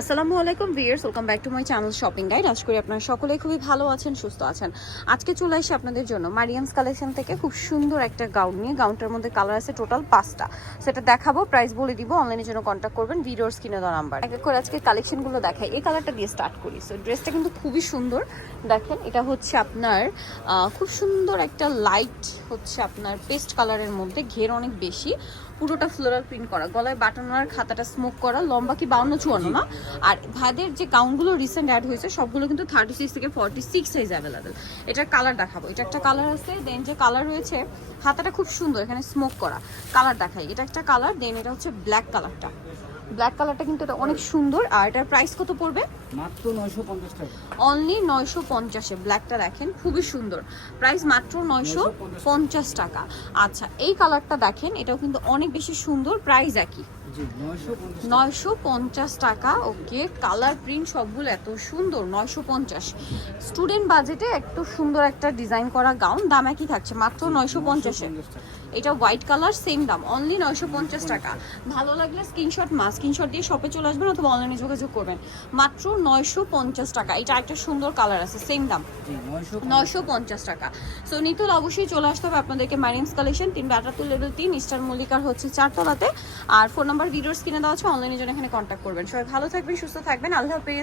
আসসালামু আলাইকুম viewers welcome back to my channel shopping guide. আজ করি আপনারা সকলে খুবই ভালো আছেন সুস্থ আছেন। আজকে চলে আসি আপনাদের জন্য মারিয়ামস কালেকশন থেকে খুব সুন্দর একটা গাউন নিয়ে। গাউনটার মধ্যে কালার আছে টোটাল পাঁচটা। সেটা দেখাবো প্রাইস বলে দিব অনলাইনের জন্য কন্ট্যাক্ট করবেন ভিডিওর স্ক্রিনে দেওয়া নাম্বার। এক করে আজকে কালেকশনগুলো দেখাই। এই কালারটা দিয়ে স্টার্ট করি। সো ড্রেসটা কিন্তু খুবই সুন্দর। দেখেন এটা হচ্ছে আপনার খুব সুন্দর একটা লাইট হচ্ছে আপনার পেস্ট কালারের মধ্যে ঘের অনেক বেশি। পুরোটা ফ্লোরাল প্রিন্ট করা। গলায় বাটনার খাতাটা স্মোক করা লম্বা কি বাউন্ন চুয়ান্ন না? আর ভাইদের যে গাউনগুলো রিসেন্ট অ্যাড হয়েছে, সবগুলো কিন্তু থার্টি সিক্স থেকে ফর্টি সিক্স সাইজ অ্যাভেলেবেল এটার কালার দেখাবো। এটা একটা কালার আছে দেন যে কালার রয়েছে, হাতাটা খুব সুন্দর, এখানে স্মোক করা। কালার দেখাই। এটা একটা কালার দেন এটা হচ্ছে ব্ল্যাক কালারটা ব্ল্যাক কালারটা কিন্তু এটা অনেক সুন্দর। আর এটার প্রাইস কত পড়বে? মাত্র নয়শো পঞ্চাশ টাকা। অনলি নয়শো পঞ্চাশে। ব্ল্যাকটা দেখেন খুবই সুন্দর। প্রাইস মাত্র নয়শো পঞ্চাশ টাকা। আচ্ছা এই কালারটা দেখেন এটাও কিন্তু অনেক বেশি সুন্দর প্রাইস একই। জি নয়শো পঞ্চাশ নয়শো পঞ্চাশ টাকা ওকে কালার প্রিন্ট সবগুলো এত সুন্দর নয়শো পঞ্চাশ। স্টুডেন্ট বাজেটে একটু সুন্দর একটা ডিজাইন করা গাউন দাম একই থাকছে মাত্র নয়শো পঞ্চাশে। এটা হোয়াইট কালার সেম দাম। অনলি নয়শো পঞ্চাশ টাকা। ভালো লাগলে স্ক্রিনশট মা স্ক্রিনশট দিয়ে শপে চলে আসবেন অথবা অনলাইনে যোগাযোগ করবেন। মাত্র নয়শো পঞ্চাশ টাকা। এটা একটা সুন্দর কালার আছে সেম দাম। নয়শো পঞ্চাশ টাকা। সো নিতুল অবশ্যই চলে আসতে হবে আপনাদেরকে ম্যারিমস কালেকশন তিন ব্যাটাতুল লেভেল তিন ইস্টার মল্লিকার হচ্ছে চারতলাতে। আর ফোন নাম্বার ভিডিওস কিনে দেওয়া আছে অনলাইনের জন্য এখানে কন্ট্যাক্ট করবেন। সবাই ভালো থাকবেন সুস্থ থাকবেন। আল্লাহ হাফিজ।